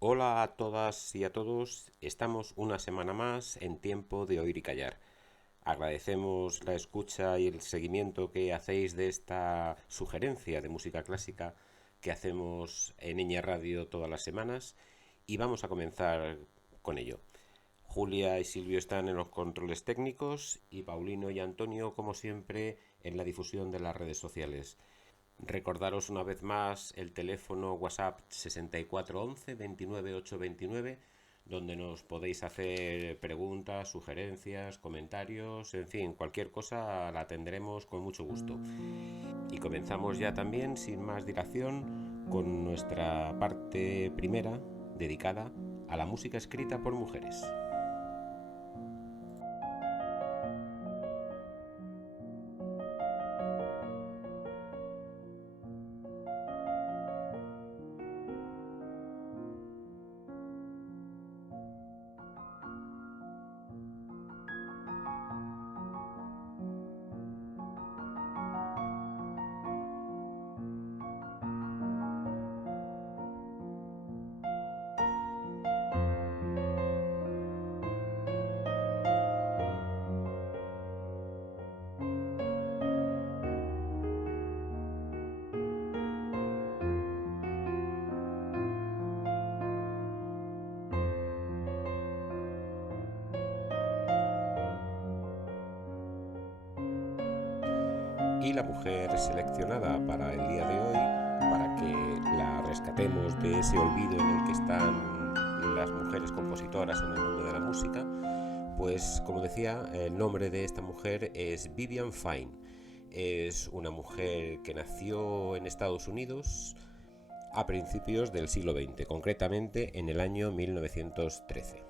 Hola a todas y a todos, estamos una semana más en tiempo de oír y callar. Agradecemos la escucha y el seguimiento que hacéis de esta sugerencia de música clásica que hacemos en Eña Radio todas las semanas y vamos a comenzar con ello. Julia y Silvio están en los controles técnicos y Paulino y Antonio, como siempre, en la difusión de las redes sociales. Recordaros una vez más el teléfono WhatsApp 6411 29829, donde nos podéis hacer preguntas, sugerencias, comentarios, en fin, cualquier cosa la atenderemos con mucho gusto. Y comenzamos ya también, sin más dilación, con nuestra parte primera dedicada a la música escrita por mujeres. Y la mujer seleccionada para el día de hoy, para que la rescatemos de ese olvido en el que están las mujeres compositoras en el mundo de la música, pues como decía, el nombre de esta mujer es Vivian Fine. Es una mujer que nació en Estados Unidos a principios del siglo XX, concretamente en el año 1913.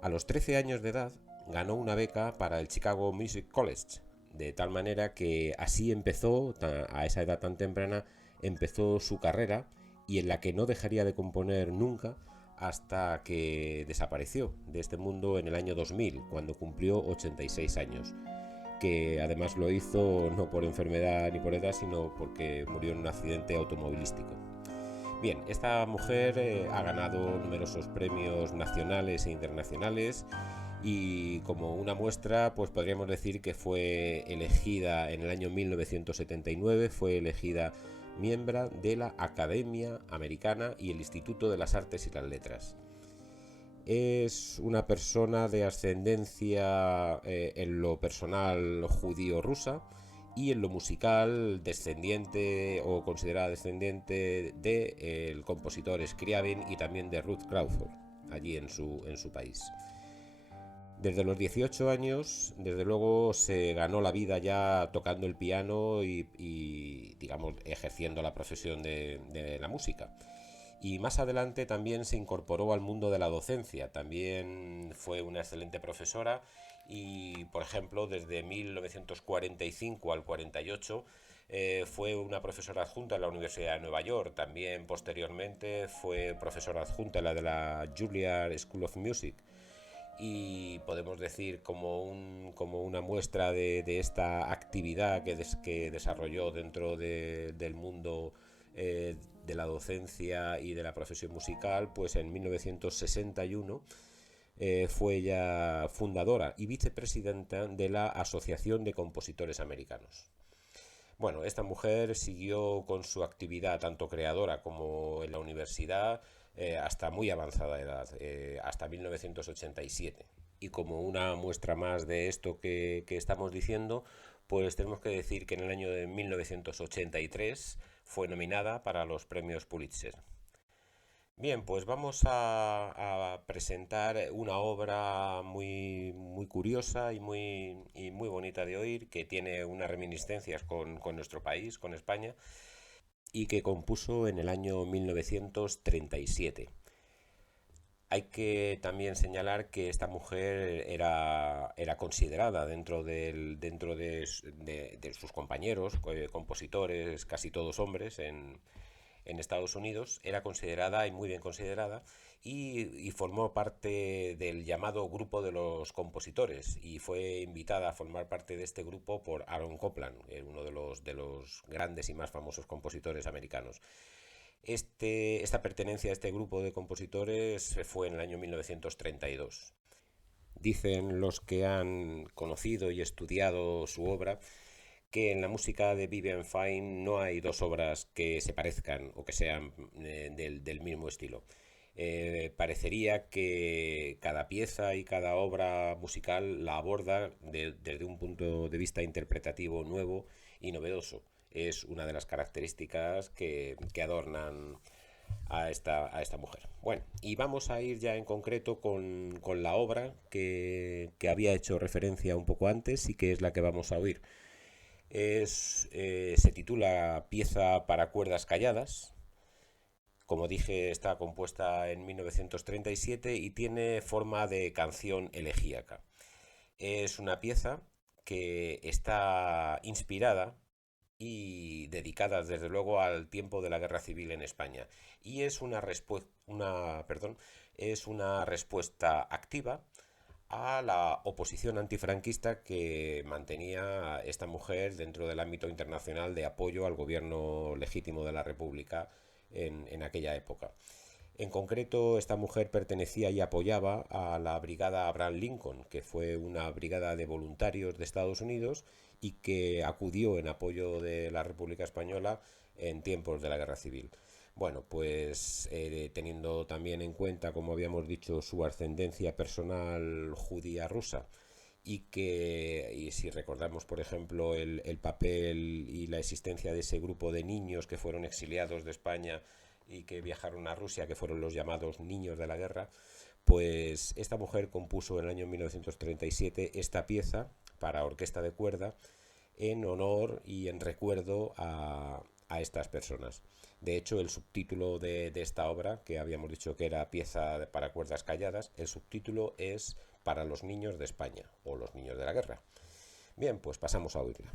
A los 13 años de edad ganó una beca para el Chicago Music College, de tal manera que así empezó, a esa edad tan temprana, empezó su carrera y en la que no dejaría de componer nunca hasta que desapareció de este mundo en el año 2000, cuando cumplió 86 años, que además lo hizo no por enfermedad ni por edad, sino porque murió en un accidente automovilístico. Bien, esta mujer ha ganado numerosos premios nacionales e internacionales y como una muestra, pues podríamos decir que fue elegida en el año 1979, fue elegida miembro de la Academia Americana y el Instituto de las Artes y las Letras. Es una persona de ascendencia en lo personal judío-rusa y en lo musical descendiente o considerada descendiente del compositor Scriabin y también de Ruth Crawford, allí en su país. Desde los 18 años, desde luego, se ganó la vida ya tocando el piano y digamos, ejerciendo la profesión de la música. Y más adelante también se incorporó al mundo de la docencia. También fue una excelente profesora y, por ejemplo, desde 1945 al 48 fue una profesora adjunta en la Universidad de Nueva York. También posteriormente fue profesora adjunta en la de la Juilliard School of Music y podemos decir como una muestra de esta actividad que desarrolló dentro del mundo de la docencia y de la profesión musical, pues en 1961 fue ella fundadora y vicepresidenta de la Asociación de Compositores Americanos. Bueno, esta mujer siguió con su actividad tanto creadora como en la universidad hasta muy avanzada edad, hasta 1987. Y como una muestra más de esto que estamos diciendo, pues tenemos que decir que en el año de 1983 fue nominada para los premios Pulitzer. Bien, pues vamos a presentar una obra muy curiosa y muy bonita de oír, que tiene unas reminiscencias con nuestro país, con España, y que compuso en el año 1937. Hay que también señalar que esta mujer era considerada dentro de sus compañeros, compositores, casi todos hombres, en Estados Unidos, era considerada y muy bien considerada y formó parte del llamado grupo de los compositores y fue invitada a formar parte de este grupo por Aaron Copland, uno de los grandes y más famosos compositores americanos. Esta pertenencia a este grupo de compositores fue en el año 1932. Dicen los que han conocido y estudiado su obra que en la música de Vivian Fine no hay dos obras que se parezcan o que sean del mismo estilo. Parecería que cada pieza y cada obra musical la aborda desde un punto de vista interpretativo nuevo y novedoso. Es una de las características que adornan a esta mujer. Bueno, y vamos a ir ya en concreto con la obra que había hecho referencia un poco antes y que es la que vamos a oír. Se titula Pieza para cuerdas calladas. Como dije, está compuesta en 1937 y tiene forma de canción elegíaca. Es una pieza que está inspirada y dedicada desde luego al tiempo de la Guerra Civil en España. Y es es una respuesta activa a la oposición antifranquista que mantenía esta mujer dentro del ámbito internacional de apoyo al gobierno legítimo de la República en aquella época. En concreto, esta mujer pertenecía y apoyaba a la Brigada Abraham Lincoln, que fue una brigada de voluntarios de Estados Unidos y que acudió en apoyo de la República Española en tiempos de la Guerra Civil. Bueno, pues teniendo también en cuenta, como habíamos dicho, su ascendencia personal judía rusa y si recordamos, por ejemplo, el papel y la existencia de ese grupo de niños que fueron exiliados de España y que viajaron a Rusia, que fueron los llamados niños de la guerra, pues esta mujer compuso en el año 1937 esta pieza para orquesta de cuerda en honor y en recuerdo a estas personas. De hecho, el subtítulo de esta obra, que habíamos dicho que era Pieza para cuerdas calladas, el subtítulo es Para los niños de España o los niños de la guerra. Bien, pues pasamos a oírla.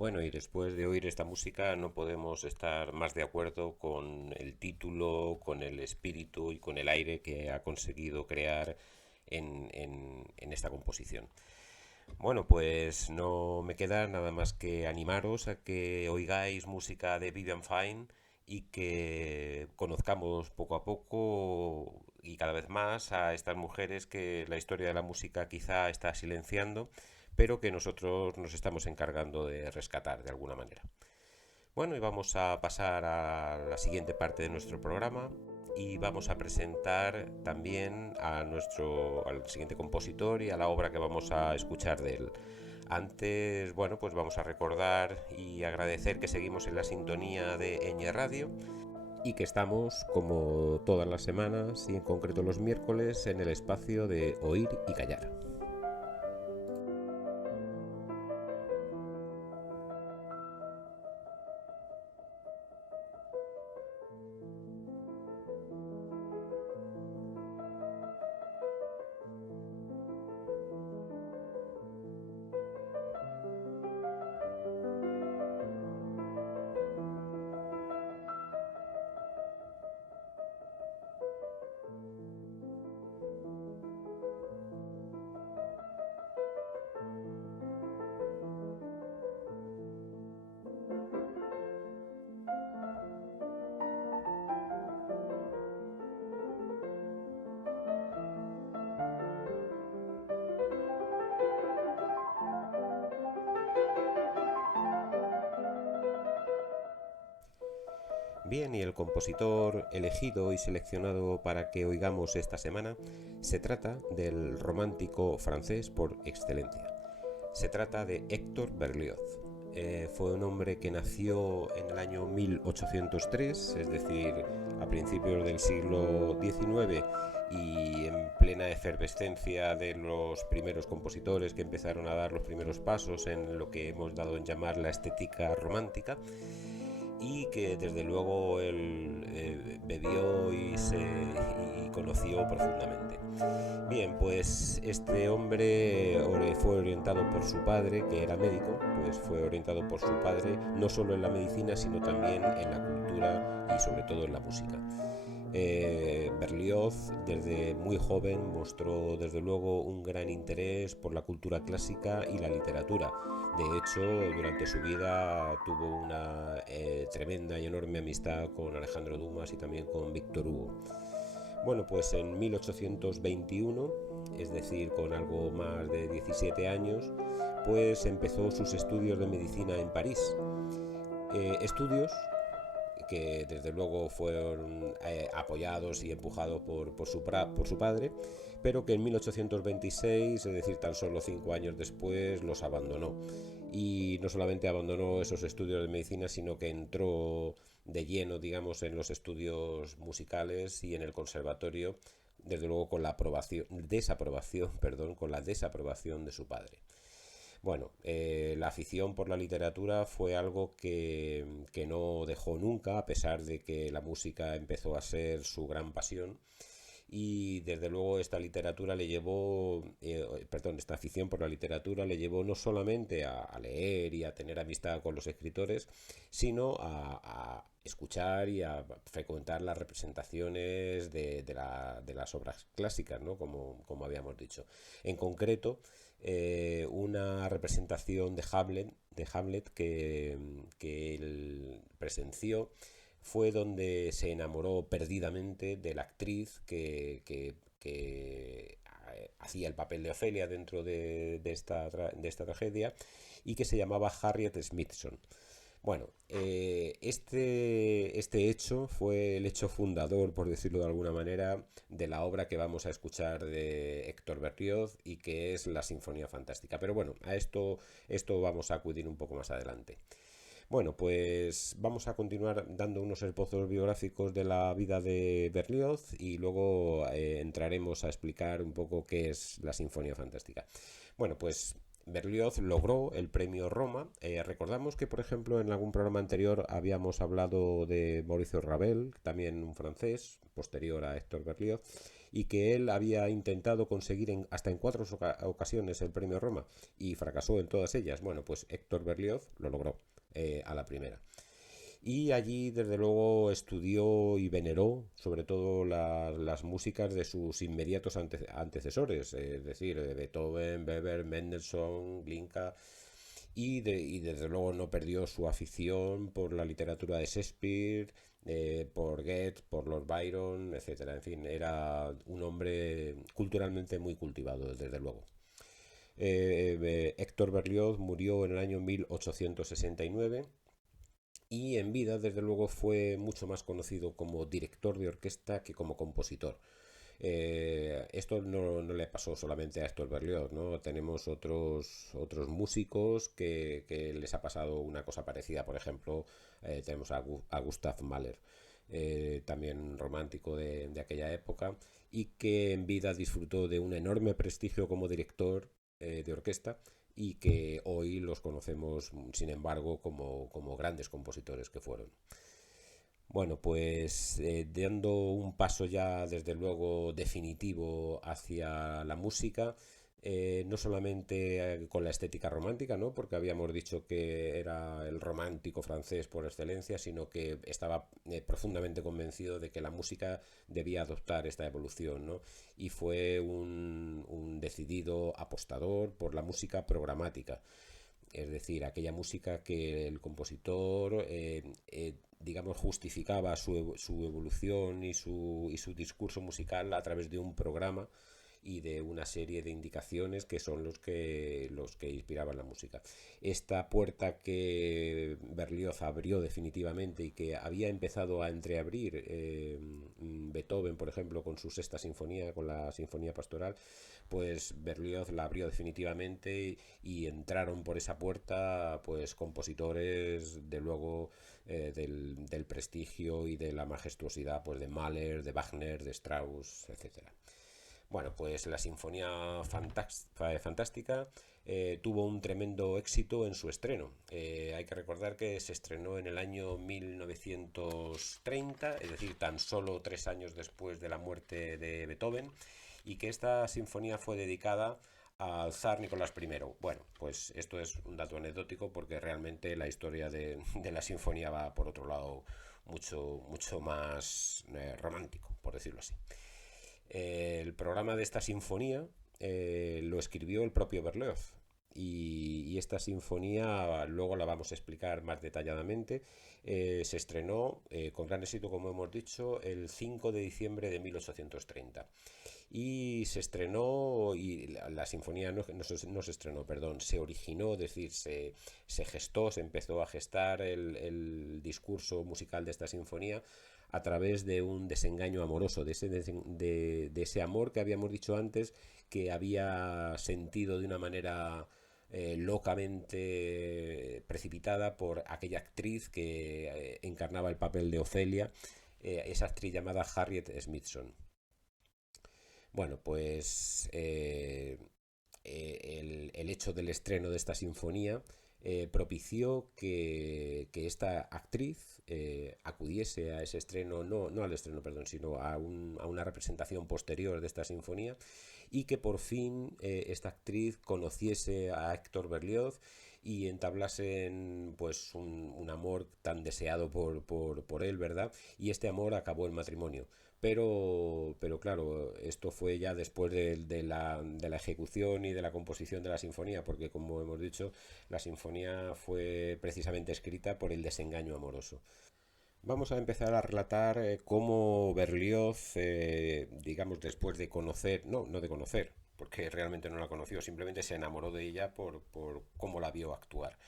Bueno, y después de oír esta música no podemos estar más de acuerdo con el título, con el espíritu y con el aire que ha conseguido crear en esta composición. Bueno, pues no me queda nada más que animaros a que oigáis música de Vivian Fine y que conozcamos poco a poco y cada vez más a estas mujeres que la historia de la música quizá está silenciando, pero que nosotros nos estamos encargando de rescatar de alguna manera. Bueno, y vamos a pasar a la siguiente parte de nuestro programa y vamos a presentar también al siguiente compositor y a la obra que vamos a escuchar de él. Antes, bueno, pues vamos a recordar y agradecer que seguimos en la sintonía de Eñe Radio y que estamos, como todas las semanas y en concreto los miércoles, en el espacio de Oír y Callar. Bien, y el compositor elegido y seleccionado para que oigamos esta semana se trata del romántico francés por excelencia. Se trata de Héctor Berlioz. Fue un hombre que nació en el año 1803, es decir, a principios del siglo XIX y en plena efervescencia de los primeros compositores que empezaron a dar los primeros pasos en lo que hemos dado en llamar la estética romántica, y que desde luego él bebió y conoció profundamente. Bien, pues este hombre fue orientado por su padre, que era médico, pues fue orientado por su padre no solo en la medicina, sino también en la cultura y sobre todo en la música. Berlioz desde muy joven mostró desde luego un gran interés por la cultura clásica y la literatura. De hecho, durante su vida tuvo una tremenda y enorme amistad con Alejandro Dumas y también con Víctor Hugo. Bueno, pues en 1821, es decir, con algo más de 17 años, pues empezó sus estudios de medicina en París. Estudios que desde luego fueron apoyados y empujados por su padre, pero que en 1826, es decir, tan solo 5 años después, los abandonó. Y no solamente abandonó esos estudios de medicina, sino que entró de lleno, digamos, en los estudios musicales y en el conservatorio, desde luego con la desaprobación de su padre. Bueno, la afición por la literatura fue algo que no dejó nunca, a pesar de que la música empezó a ser su gran pasión. Y desde luego esta afición por la literatura le llevó no solamente a leer y a tener amistad con los escritores, sino a escuchar y a frecuentar las representaciones de las obras clásicas, ¿no? Como habíamos dicho. En concreto, una representación de Hamlet que él presenció fue donde se enamoró perdidamente de la actriz que hacía el papel de Ofelia dentro de esta tragedia y que se llamaba Harriet Smithson. Bueno, este hecho fue el hecho fundador, por decirlo de alguna manera, de la obra que vamos a escuchar de Héctor Berlioz y que es la Sinfonía Fantástica. Pero bueno, a esto vamos a acudir un poco más adelante. Bueno, pues vamos a continuar dando unos esbozos biográficos de la vida de Berlioz y luego entraremos a explicar un poco qué es la Sinfonía Fantástica. Bueno, pues Berlioz logró el premio Roma. Recordamos que, por ejemplo, en algún programa anterior habíamos hablado de Maurice Ravel, también un francés, posterior a Héctor Berlioz, y que él había intentado conseguir hasta en 4 ocasiones el premio Roma y fracasó en todas ellas. Bueno, pues Héctor Berlioz lo logró a la primera. Y allí, desde luego, estudió y veneró sobre todo las músicas de sus inmediatos antecesores, es decir, de Beethoven, Weber, Mendelssohn, Glinka, y desde luego no perdió su afición por la literatura de Shakespeare, por Goethe, por Lord Byron, etcétera. En fin, era un hombre culturalmente muy cultivado, desde luego. Héctor Berlioz murió en el año 1869 y en vida, desde luego, fue mucho más conocido como director de orquesta que como compositor. Esto no le pasó solamente a Héctor Berlioz, ¿no? Tenemos otros músicos que les ha pasado una cosa parecida. Por ejemplo, tenemos a Gustav Mahler, también romántico de aquella época, y que en vida disfrutó de un enorme prestigio como director de orquesta, y que hoy los conocemos, sin embargo, como grandes compositores que fueron. Bueno, pues dando un paso ya desde luego definitivo hacia la música, no solamente con la estética romántica, ¿no? Porque habíamos dicho que era el romántico francés por excelencia, sino que estaba profundamente convencido de que la música debía adoptar esta evolución, ¿no? Y fue un decidido apostador por la música programática, es decir, aquella música que el compositor, digamos, justificaba su evolución y su discurso musical a través de un programa y de una serie de indicaciones que son los que inspiraban la música. Esta puerta que Berlioz abrió definitivamente y que había empezado a entreabrir Beethoven, por ejemplo, con su sexta sinfonía, con la sinfonía pastoral, pues Berlioz la abrió definitivamente y entraron por esa puerta pues compositores de luego del prestigio y de la majestuosidad pues de Mahler, de Wagner, de Strauss, etcétera. Bueno, pues la Sinfonía Fantástica tuvo un tremendo éxito en su estreno. Hay que recordar que se estrenó en el año 1930, es decir, tan solo 3 años después de la muerte de Beethoven, y que esta sinfonía fue dedicada al zar Nicolás I. Bueno, pues esto es un dato anecdótico porque realmente la historia de la sinfonía va por otro lado mucho más romántico, por decirlo así. El programa de esta sinfonía lo escribió el propio Berlioz. Y esta sinfonía luego la vamos a explicar más detalladamente. Se estrenó con gran éxito, como hemos dicho, el 5 de diciembre de 1830. Y se estrenó, y la sinfonía no se estrenó, perdón, se originó, es decir, se gestó, se empezó a gestar el discurso musical de esta sinfonía a través de un desengaño amoroso, de ese amor que habíamos dicho antes, que había sentido de una manera locamente precipitada por aquella actriz que encarnaba el papel de Ofelia, esa actriz llamada Harriet Smithson. Bueno, pues el hecho del estreno de esta sinfonía propició que esta actriz acudiese a ese estreno, no al estreno, perdón, sino a una representación posterior de esta sinfonía, y que por fin esta actriz conociese a Héctor Berlioz y entablasen pues un amor tan deseado por él, ¿verdad? Y este amor acabó en matrimonio. Pero claro, esto fue ya después de la ejecución y de la composición de la sinfonía, porque como hemos dicho, la sinfonía fue precisamente escrita por el desengaño amoroso. Vamos a empezar a relatar cómo Berlioz, digamos, después de conocer, no de conocer, porque realmente no la conoció, simplemente se enamoró de ella por cómo la vio actuar.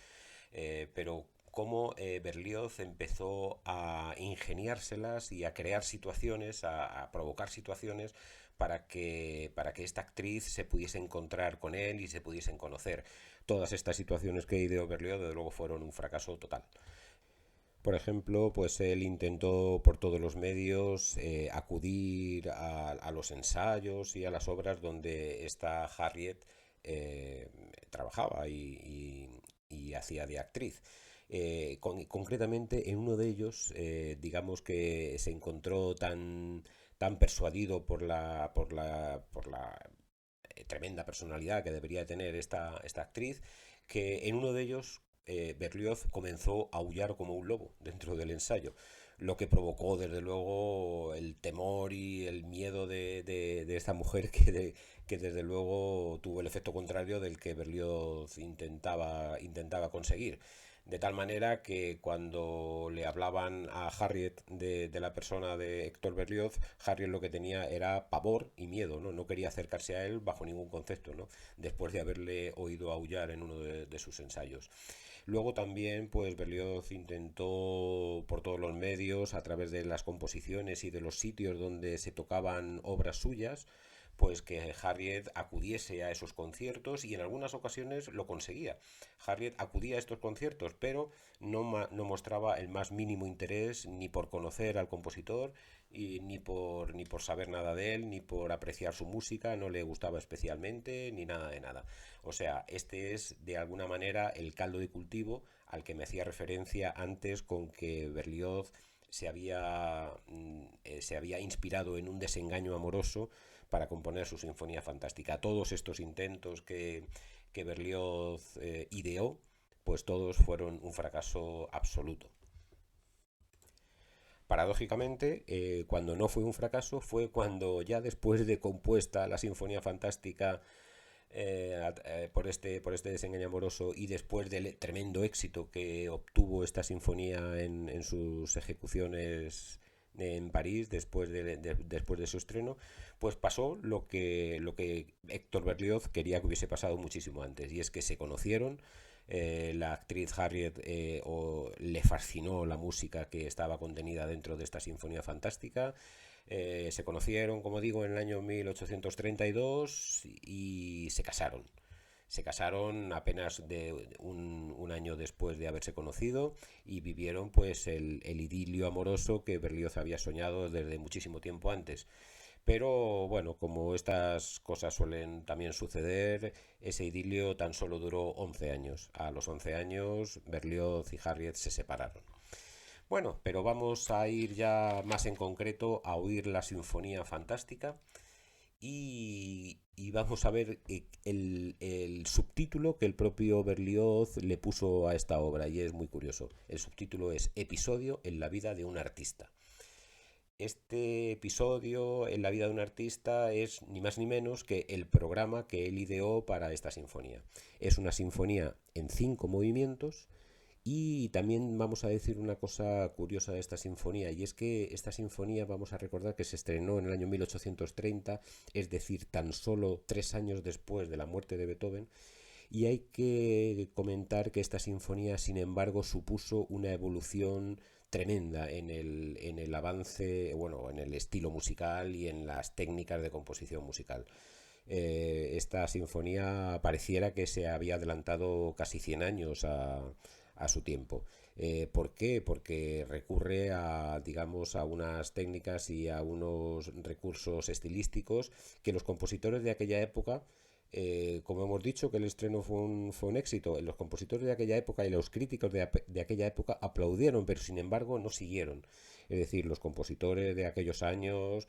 Pero cómo Berlioz empezó a ingeniárselas y a crear situaciones, a provocar situaciones para que esta actriz se pudiese encontrar con él y se pudiesen conocer. Todas estas situaciones que ideó Berlioz, desde luego, fueron un fracaso total. Por ejemplo, pues él intentó por todos los medios acudir a los ensayos y a las obras donde esta Harriet trabajaba y hacía de actriz. Concretamente en uno de ellos, digamos que se encontró tan persuadido por la tremenda personalidad que debería tener esta actriz, que en uno de ellos Berlioz comenzó a aullar como un lobo dentro del ensayo, lo que provocó desde luego el temor y el miedo de esta mujer que desde luego tuvo el efecto contrario del que Berlioz intentaba conseguir. De tal manera que cuando le hablaban a Harriet de la persona de Héctor Berlioz, Harriet lo que tenía era pavor y miedo, ¿no? No quería acercarse a él bajo ningún concepto, ¿no? Después de haberle oído aullar en uno de sus ensayos. Luego también, pues Berlioz intentó por todos los medios, a través de las composiciones y de los sitios donde se tocaban obras suyas, pues que Harriet acudiese a esos conciertos y en algunas ocasiones lo conseguía. Harriet acudía a estos conciertos, pero no mostraba el más mínimo interés ni por conocer al compositor y ni por saber nada de él, ni por apreciar su música, no le gustaba especialmente, ni nada de nada. O sea, este es de alguna manera el caldo de cultivo al que me hacía referencia antes con que Berlioz se había inspirado en un desengaño amoroso para componer su Sinfonía Fantástica. Todos estos intentos que Berlioz ideó, pues todos fueron un fracaso absoluto. Paradójicamente, cuando no fue un fracaso fue cuando ya después de compuesta la Sinfonía Fantástica por este desengaño amoroso y después del tremendo éxito que obtuvo esta sinfonía en sus ejecuciones en París después de su estreno, pues pasó lo que Héctor Berlioz quería que hubiese pasado muchísimo antes, y es que se conocieron. La actriz Harriet le fascinó la música que estaba contenida dentro de esta sinfonía fantástica. Se conocieron, como digo, en el año 1832 y se casaron. Se casaron apenas de un año después de haberse conocido y vivieron pues el idilio amoroso que Berlioz había soñado desde muchísimo tiempo antes. Pero bueno, como estas cosas suelen también suceder, ese idilio tan solo duró 11 años. A los 11 años, Berlioz y Harriet se separaron. Bueno, pero vamos a ir ya más en concreto a oír la Sinfonía Fantástica y vamos a ver el subtítulo que el propio Berlioz le puso a esta obra, y es muy curioso. El subtítulo es Episodio en la vida de un artista. Este episodio en la vida de un artista es ni más ni menos que el programa que él ideó para esta sinfonía. Es una sinfonía en 5 movimientos. Y también vamos a decir una cosa curiosa de esta sinfonía, y es que esta sinfonía vamos a recordar que se estrenó en el año 1830, es decir, tan solo 3 años después de la muerte de Beethoven, y hay que comentar que esta sinfonía, sin embargo, supuso una evolución tremenda en el avance, bueno, en el estilo musical y en las técnicas de composición musical. Esta sinfonía pareciera que se había adelantado casi 100 años a su tiempo. ¿Por qué? Porque recurre digamos, a unas técnicas y a unos recursos estilísticos que los compositores de aquella época, como hemos dicho que el estreno fue un éxito, los compositores de aquella época y los críticos de aquella época aplaudieron, pero sin embargo no siguieron. Es decir, los compositores de aquellos años,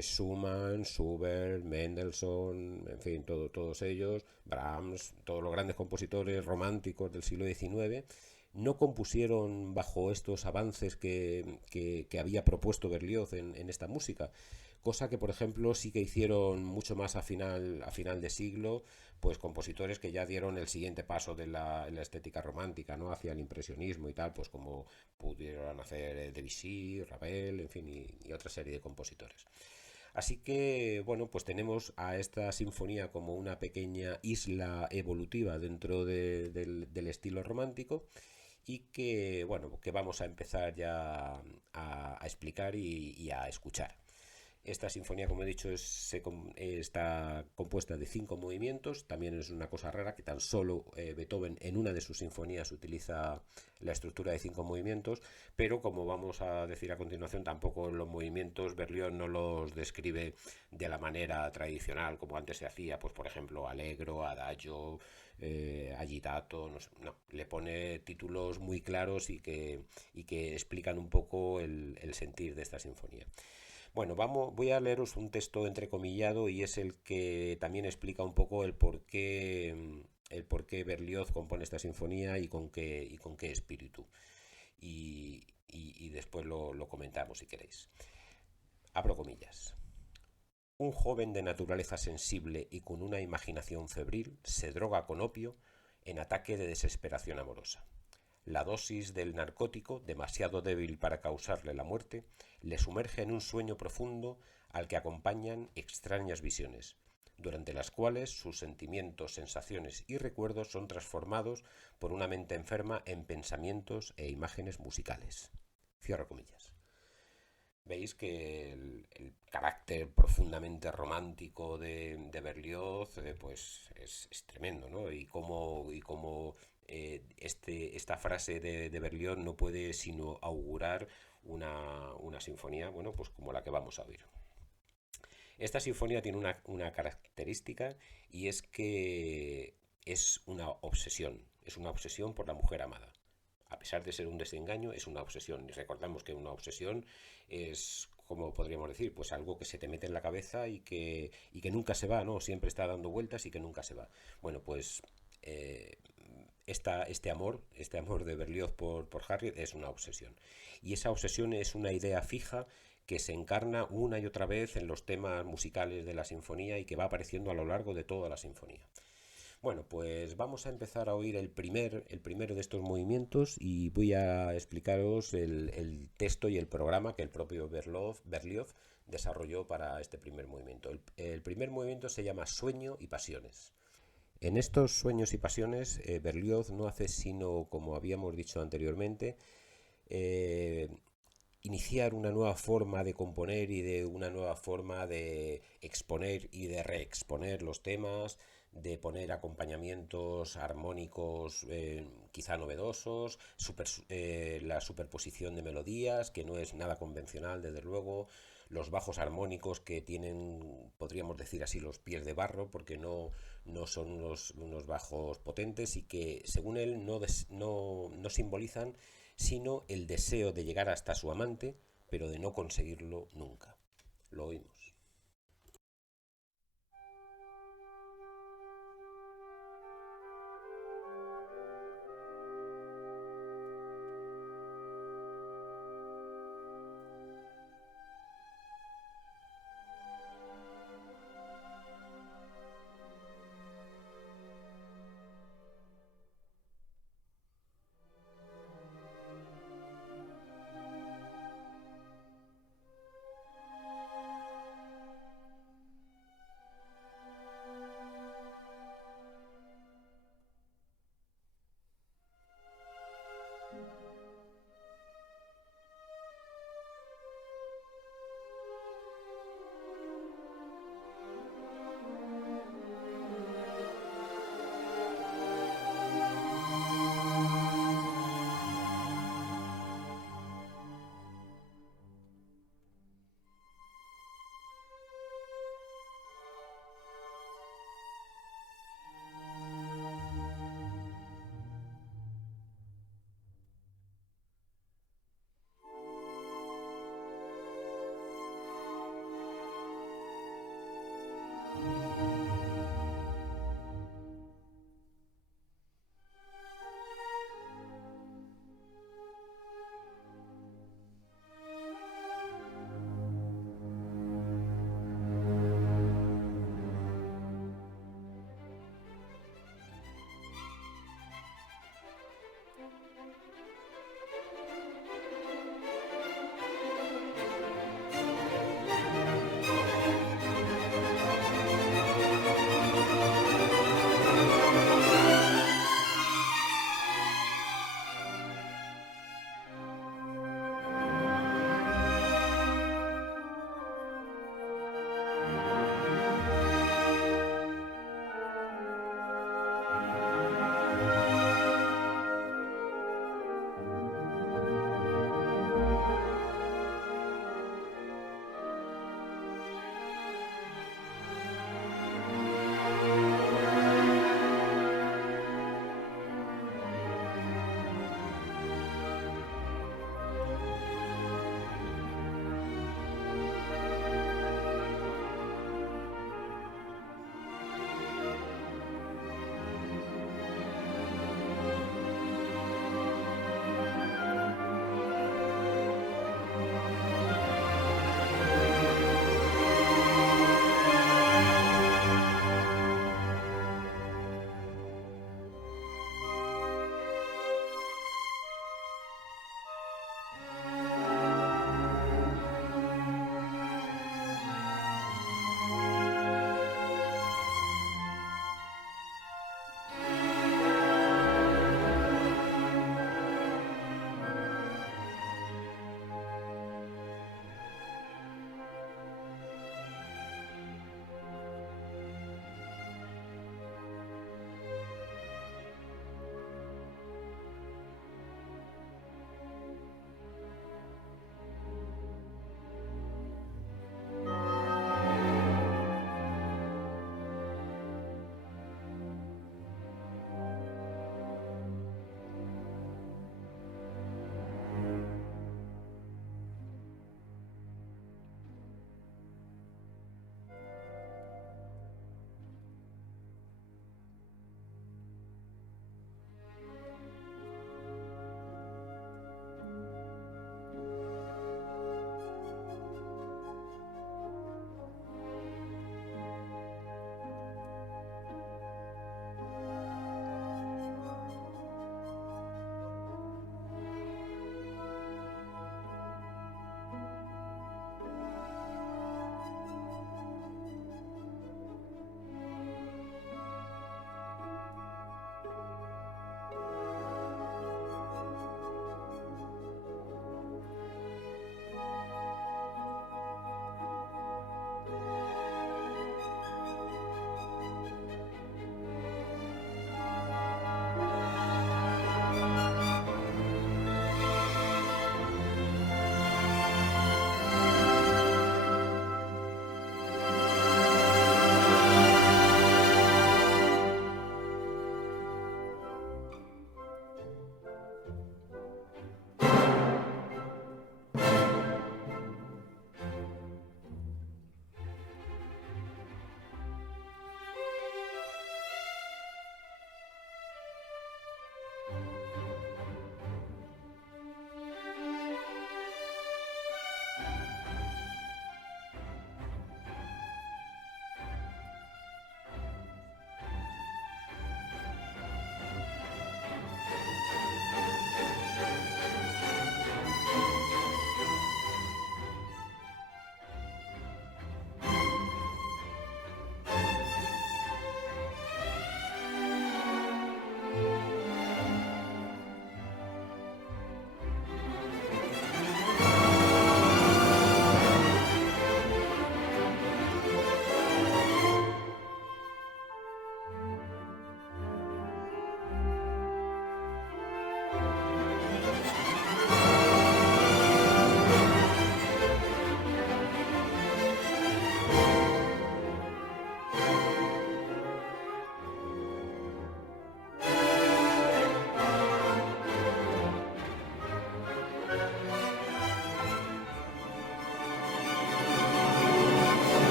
Schumann, Schubert, Mendelssohn, en fin, todos ellos, Brahms, todos los grandes compositores románticos del siglo XIX, no compusieron bajo estos avances que había propuesto Berlioz en esta música, cosa que por ejemplo sí que hicieron mucho más a final de siglo, pues compositores que ya dieron el siguiente paso en la estética romántica, ¿no? Hacia el impresionismo y tal, pues como pudieron hacer Debussy, Ravel, en fin, y otra serie de compositores. Así que, bueno, pues tenemos a esta sinfonía como una pequeña isla evolutiva dentro del estilo romántico, y bueno, que vamos a empezar ya a explicar y a escuchar. Esta sinfonía, como he dicho, está compuesta de 5 movimientos. También es una cosa rara que tan solo Beethoven en una de sus sinfonías utiliza la estructura de 5 movimientos, pero como vamos a decir a continuación, tampoco los movimientos Berlioz no los describe de la manera tradicional, como antes se hacía, pues por ejemplo, Allegro, Adagio, Agitato, no, sé, no, le pone títulos muy claros y que explican un poco el sentir de esta sinfonía. Bueno, voy a leeros un texto entrecomillado y es el que también explica un poco el por qué Berlioz compone esta sinfonía y con qué espíritu. Y después lo comentamos si queréis. Abro comillas. Un joven de naturaleza sensible y con una imaginación febril se droga con opio en ataque de desesperación amorosa. La dosis del narcótico, demasiado débil para causarle la muerte, le sumerge en un sueño profundo al que acompañan extrañas visiones, durante las cuales sus sentimientos, sensaciones y recuerdos son transformados por una mente enferma en pensamientos e imágenes musicales. Cierro comillas. Veis que el carácter profundamente romántico de Berlioz pues es tremendo, ¿no? Y cómo esta frase de Berlioz no puede sino augurar una sinfonía, bueno, pues como la que vamos a oír. Esta sinfonía tiene una característica y es que es una obsesión por la mujer amada. A pesar de ser un desengaño, es una obsesión. Y recordamos que una obsesión es, como podríamos decir, pues algo que se te mete en la cabeza y que nunca se va, ¿no? Siempre está dando vueltas y que nunca se va. Bueno, pues eh, este amor de Berlioz por Harriet es una obsesión. Y esa obsesión es una idea fija que se encarna una y otra vez en los temas musicales de la sinfonía y que va apareciendo a lo largo de toda la sinfonía. Bueno, pues vamos a empezar a oír el primero de estos movimientos y voy a explicaros el texto y el programa que el propio Berlioz desarrolló para este primer movimiento. El primer movimiento se llama Sueño y Pasiones. En estos sueños y pasiones, Berlioz no hace sino, como habíamos dicho anteriormente, eh, iniciar una nueva forma de componer y de una nueva forma de exponer y de reexponer los temas, de poner acompañamientos armónicos quizá novedosos, la superposición de melodías, que no es nada convencional, desde luego, los bajos armónicos que tienen, podríamos decir así, los pies de barro, porque no son unos bajos potentes y que, según él, no simbolizan sino el deseo de llegar hasta su amante, pero de no conseguirlo nunca. Lo oímos.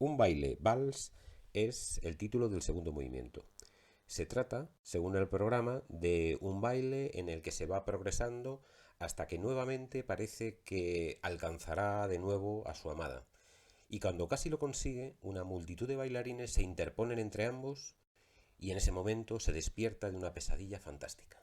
Un baile vals es el título del segundo movimiento. Se trata, según el programa, de un baile en el que se va progresando hasta que nuevamente parece que alcanzará de nuevo a su amada. Y cuando casi lo consigue, una multitud de bailarines se interponen entre ambos y en ese momento se despierta de una pesadilla fantástica.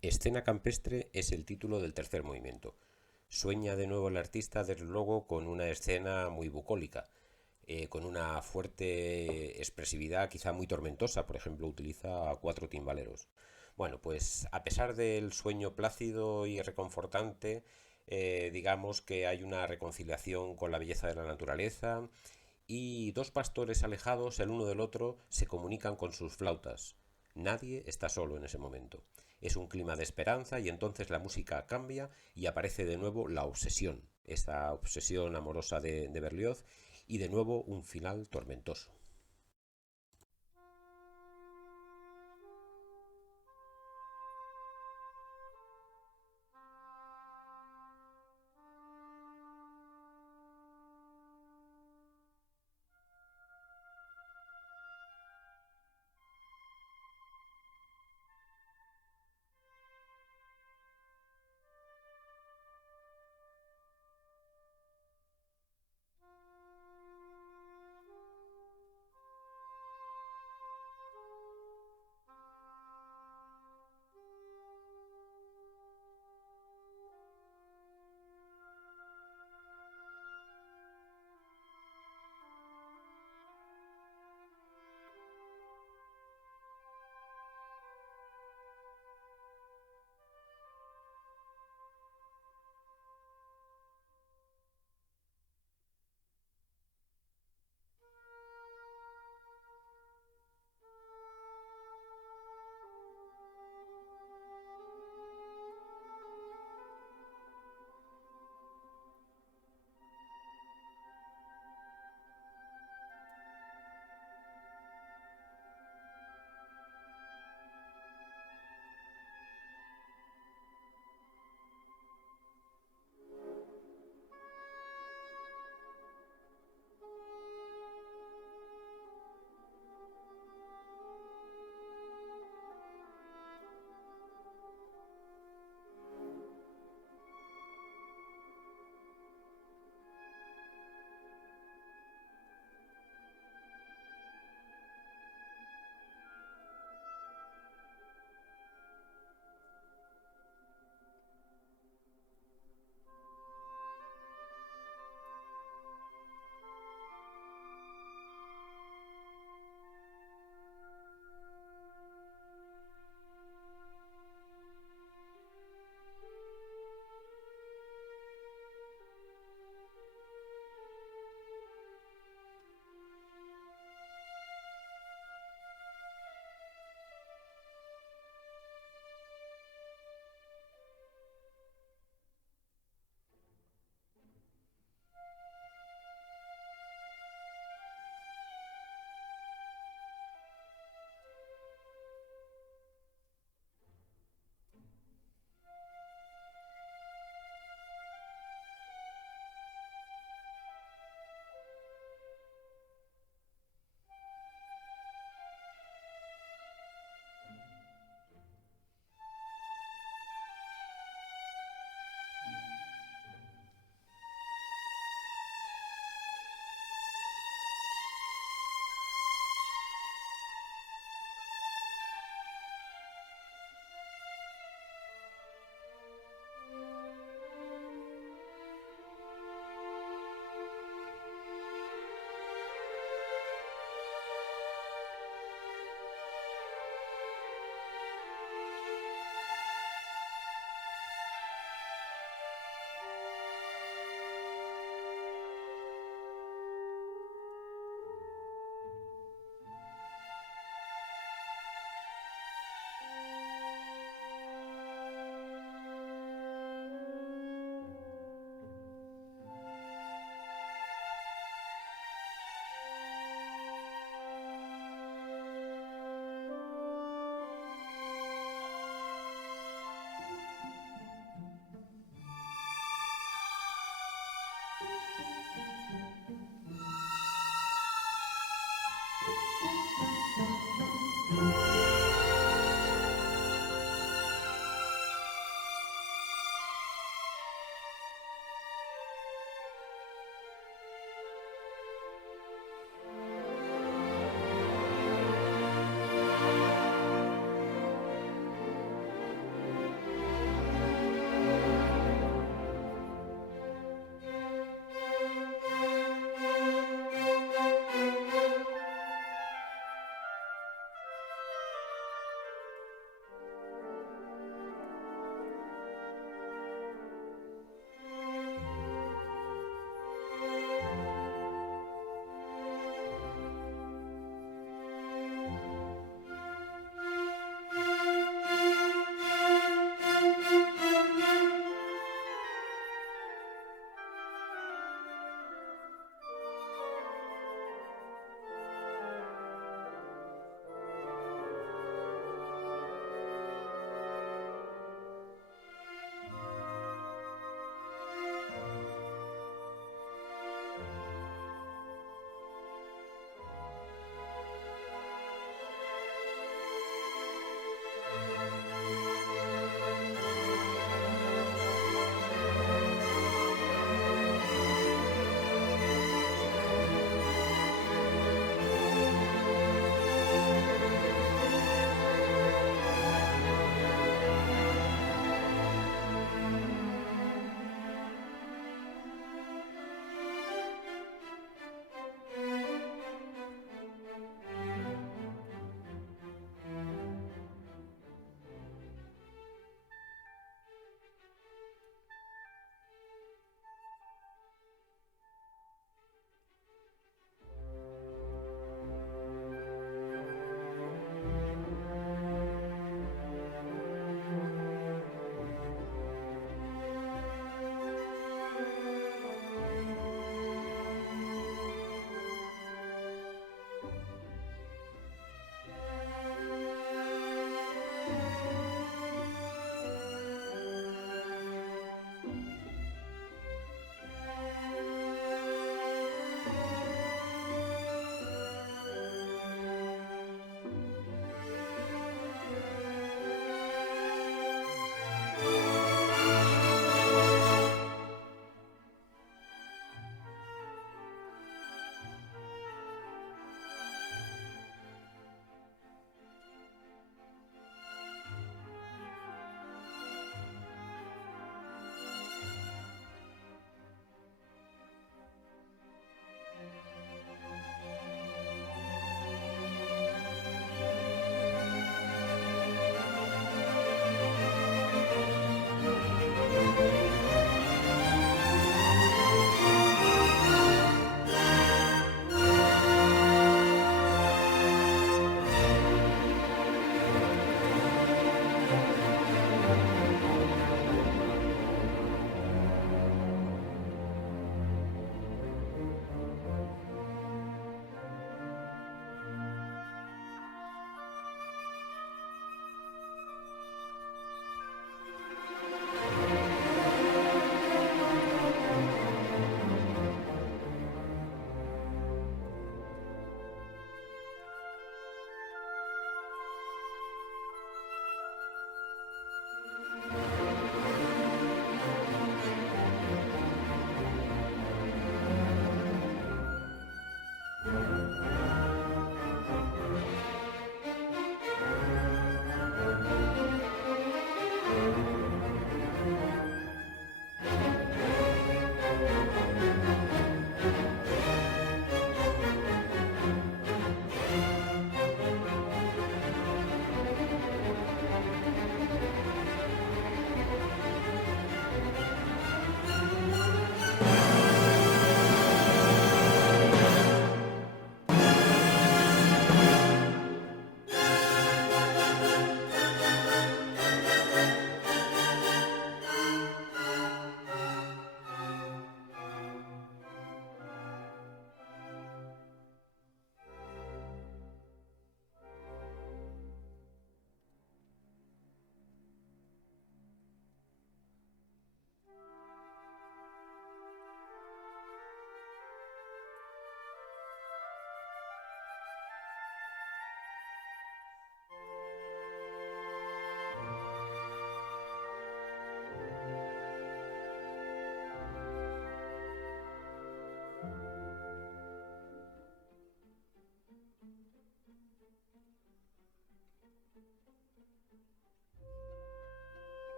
Escena campestre es el título del tercer movimiento. Sueña de nuevo el artista, desde luego, con una escena muy bucólica, con una fuerte expresividad, quizá muy tormentosa. Por ejemplo, utiliza a cuatro timbaleros. Bueno, pues a pesar del sueño plácido y reconfortante, digamos que hay una reconciliación con la belleza de la naturaleza y dos pastores alejados el uno del otro se comunican con sus flautas. Nadie está solo en ese momento. Es un clima de esperanza y entonces la música cambia y aparece de nuevo la obsesión, esta obsesión amorosa de Berlioz, y de nuevo un final tormentoso.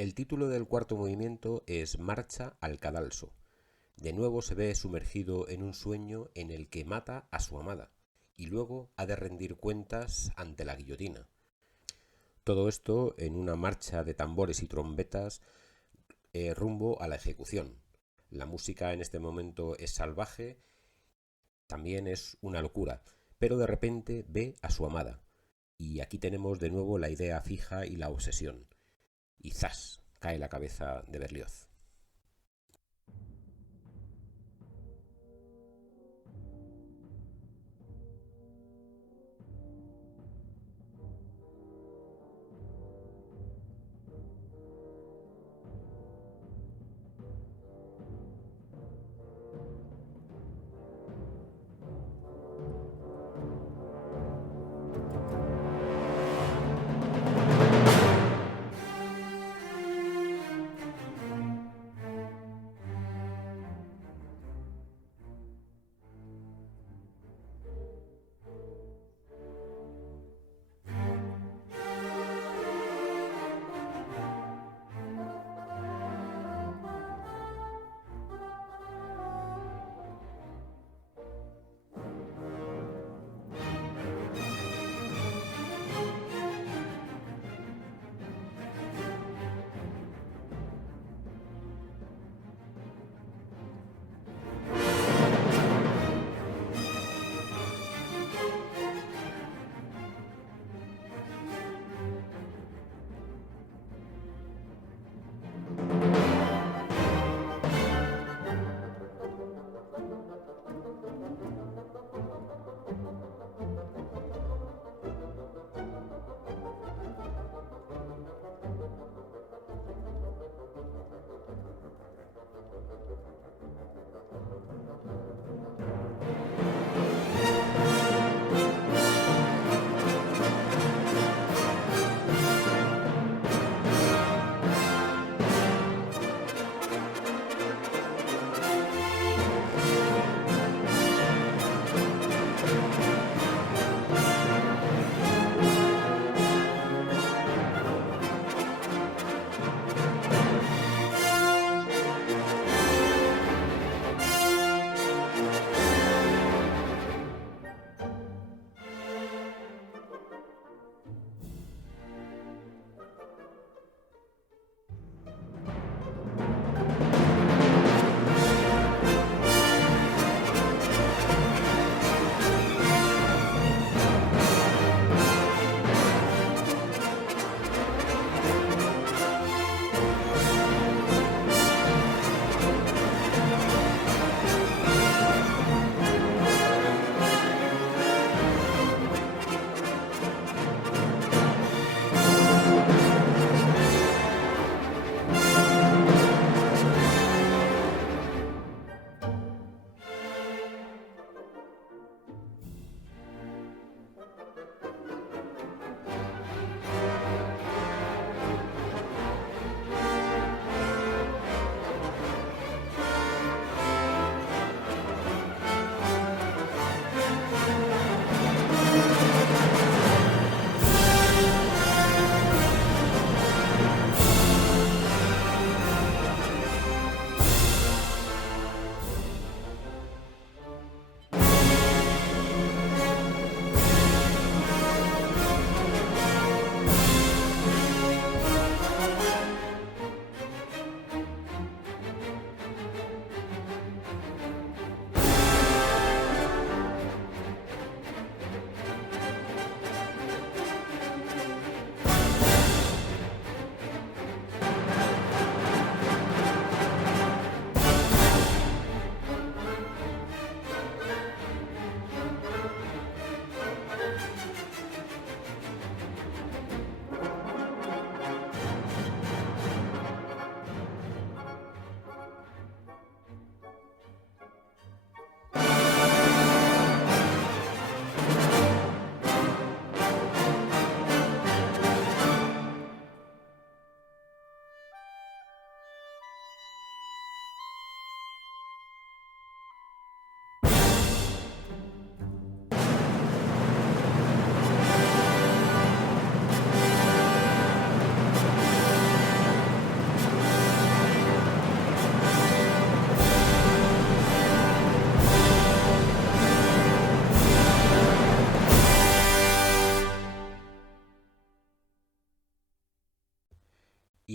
El título del cuarto movimiento es Marcha al cadalso. De nuevo se ve sumergido en un sueño en el que mata a su amada y luego ha de rendir cuentas ante la guillotina. Todo esto en una marcha de tambores y trompetas rumbo a la ejecución. La música en este momento es salvaje, también es una locura, pero de repente ve a su amada. Y aquí tenemos de nuevo la idea fija y la obsesión. Y ¡zas! Cae la cabeza de Berlioz.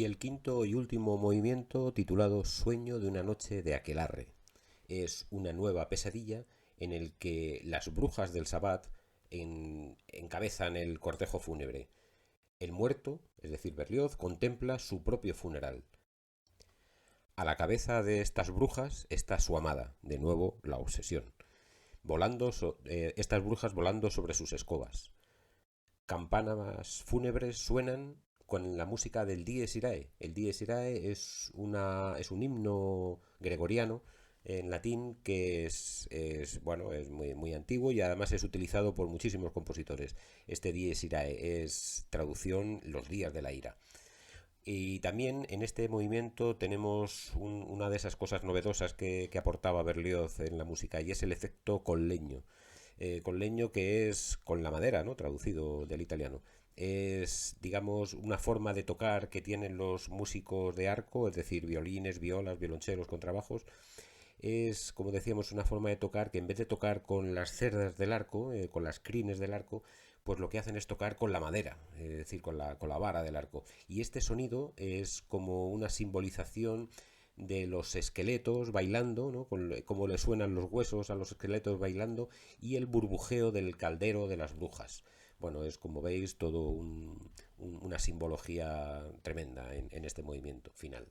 Y el quinto y último movimiento, titulado Sueño de una noche de aquelarre. Es una nueva pesadilla en el que las brujas del Sabbat encabezan el cortejo fúnebre. El muerto, es decir, Berlioz, contempla su propio funeral. A la cabeza de estas brujas está su amada, de nuevo la obsesión, estas brujas volando sobre sus escobas. Campanas fúnebres suenan con la música del Dies Irae. El Dies Irae es un himno gregoriano en latín que bueno, es muy antiguo y además es utilizado por muchísimos compositores. Este Dies Irae es traducción los días de la ira. Y también en este movimiento tenemos una de esas cosas novedosas que aportaba Berlioz en la música, y es el efecto con leño. Con leño, que es con la madera, ¿no? Traducido del italiano. Es, digamos, una forma de tocar que tienen los músicos de arco, es decir, violines, violas, violonchelos, contrabajos. Es, como decíamos, una forma de tocar que en vez de tocar con las cerdas del arco, con las crines del arco, pues lo que hacen es tocar con la madera, es decir, con la vara del arco. Y este sonido es como una simbolización de los esqueletos bailando, ¿no? Cómo le suenan los huesos a los esqueletos bailando, y el burbujeo del caldero de las brujas. Bueno, es, como veis, todo una simbología tremenda en este movimiento final.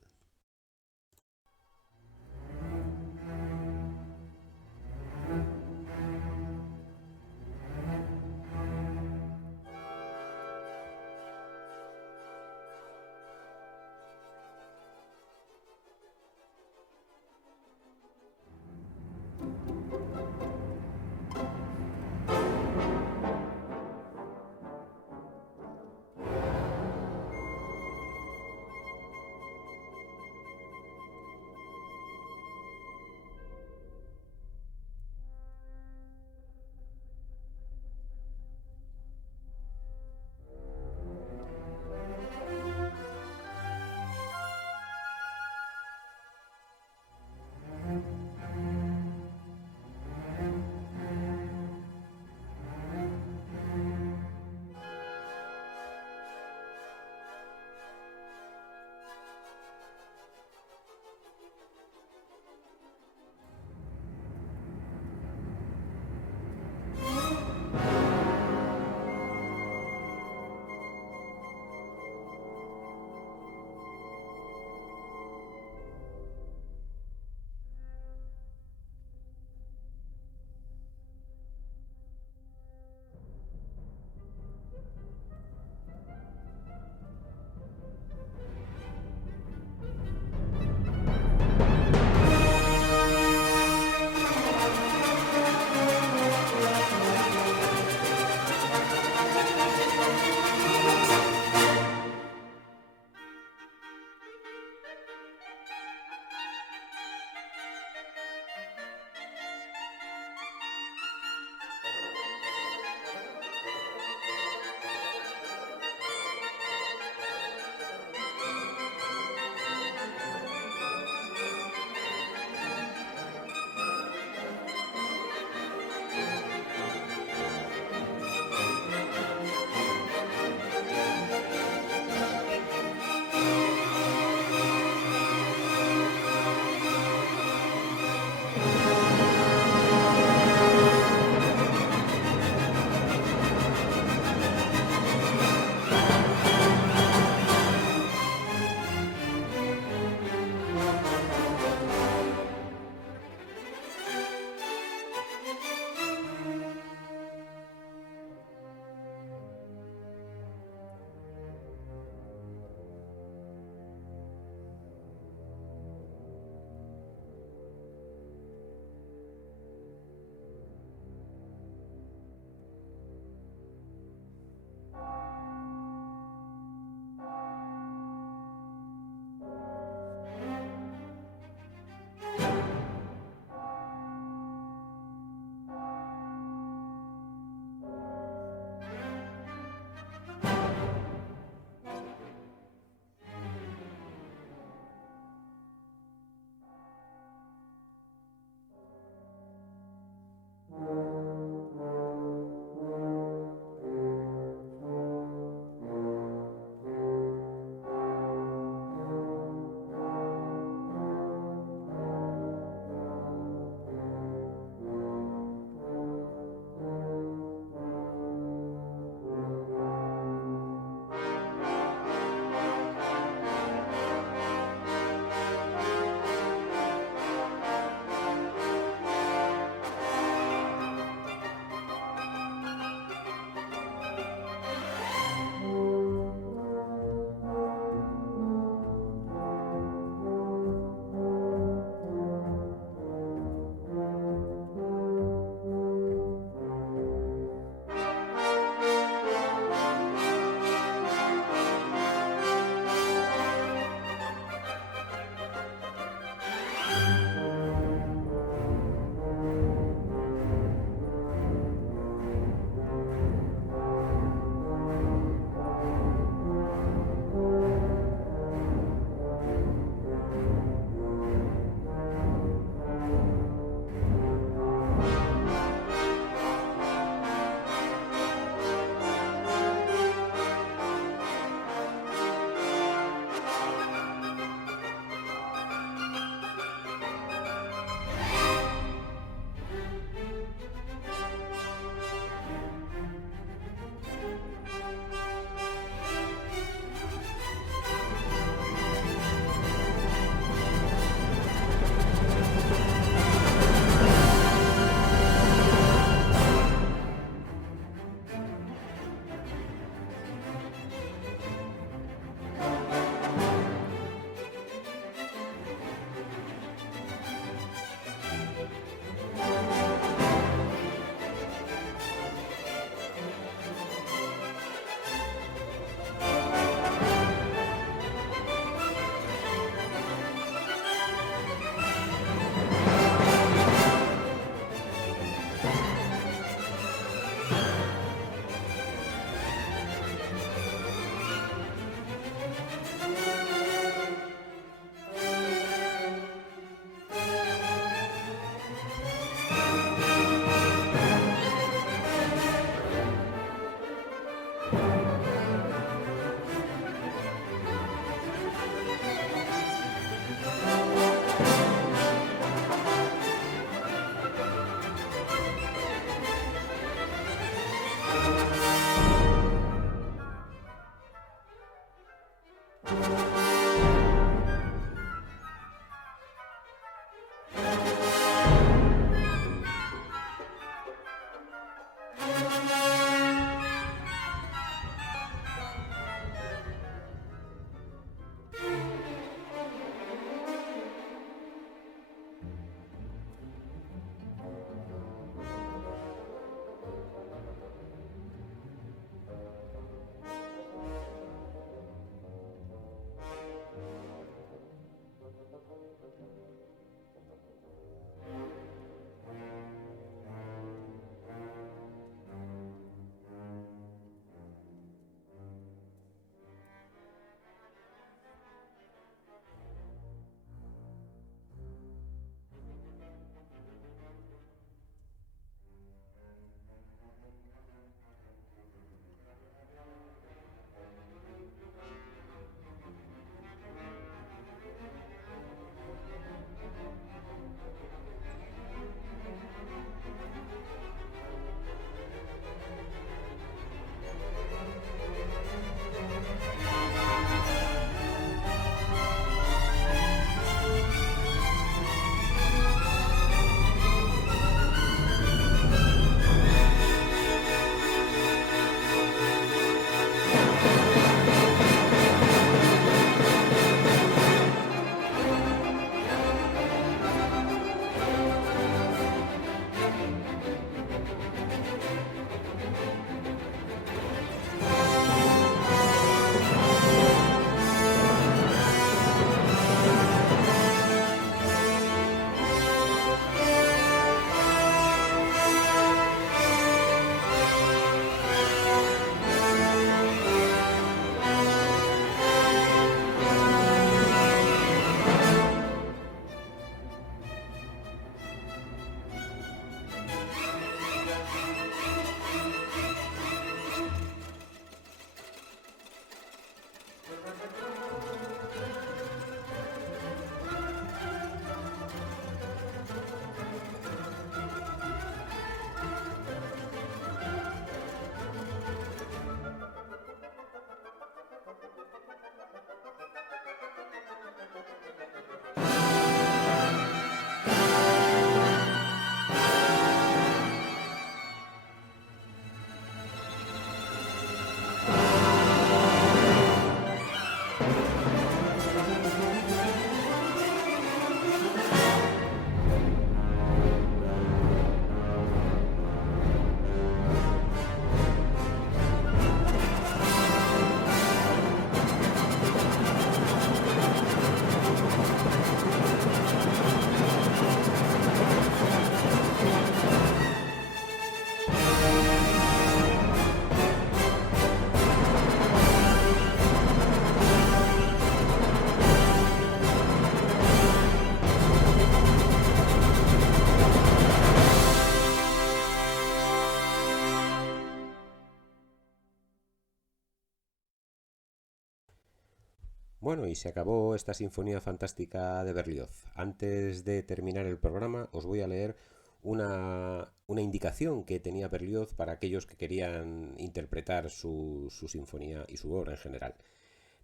Bueno, y se acabó esta sinfonía fantástica de Berlioz. Antes de terminar el programa, os voy a leer una indicación que tenía Berlioz para aquellos que querían interpretar su sinfonía y su obra en general.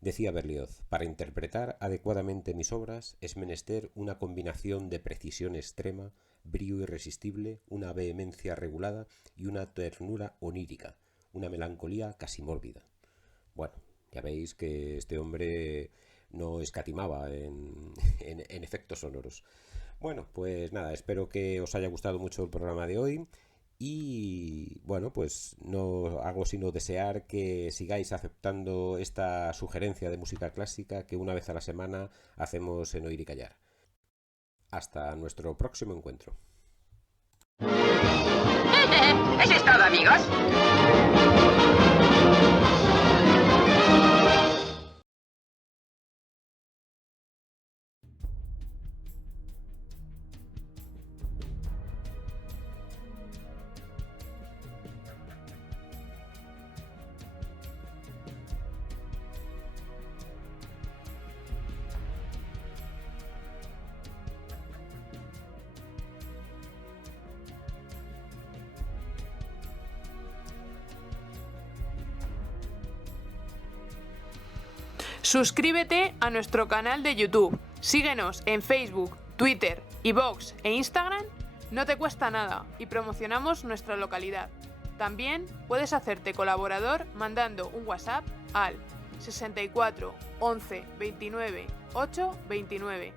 Decía Berlioz: para interpretar adecuadamente mis obras es menester una combinación de precisión extrema, brío irresistible, una vehemencia regulada y una ternura onírica, una melancolía casi mórbida. Bueno, ya veis que este hombre no escatimaba en efectos sonoros. Bueno, pues nada, espero que os haya gustado mucho el programa de hoy y bueno, pues no hago sino desear que sigáis aceptando esta sugerencia de música clásica que una vez a la semana hacemos en Oír y Callar. Hasta nuestro próximo encuentro. Eso es todo, amigos. Suscríbete a nuestro canal de YouTube. Síguenos en Facebook, Twitter, iVoox e Instagram. No te cuesta nada y promocionamos nuestra localidad. También puedes hacerte colaborador mandando un WhatsApp al 64 11 29 8 29.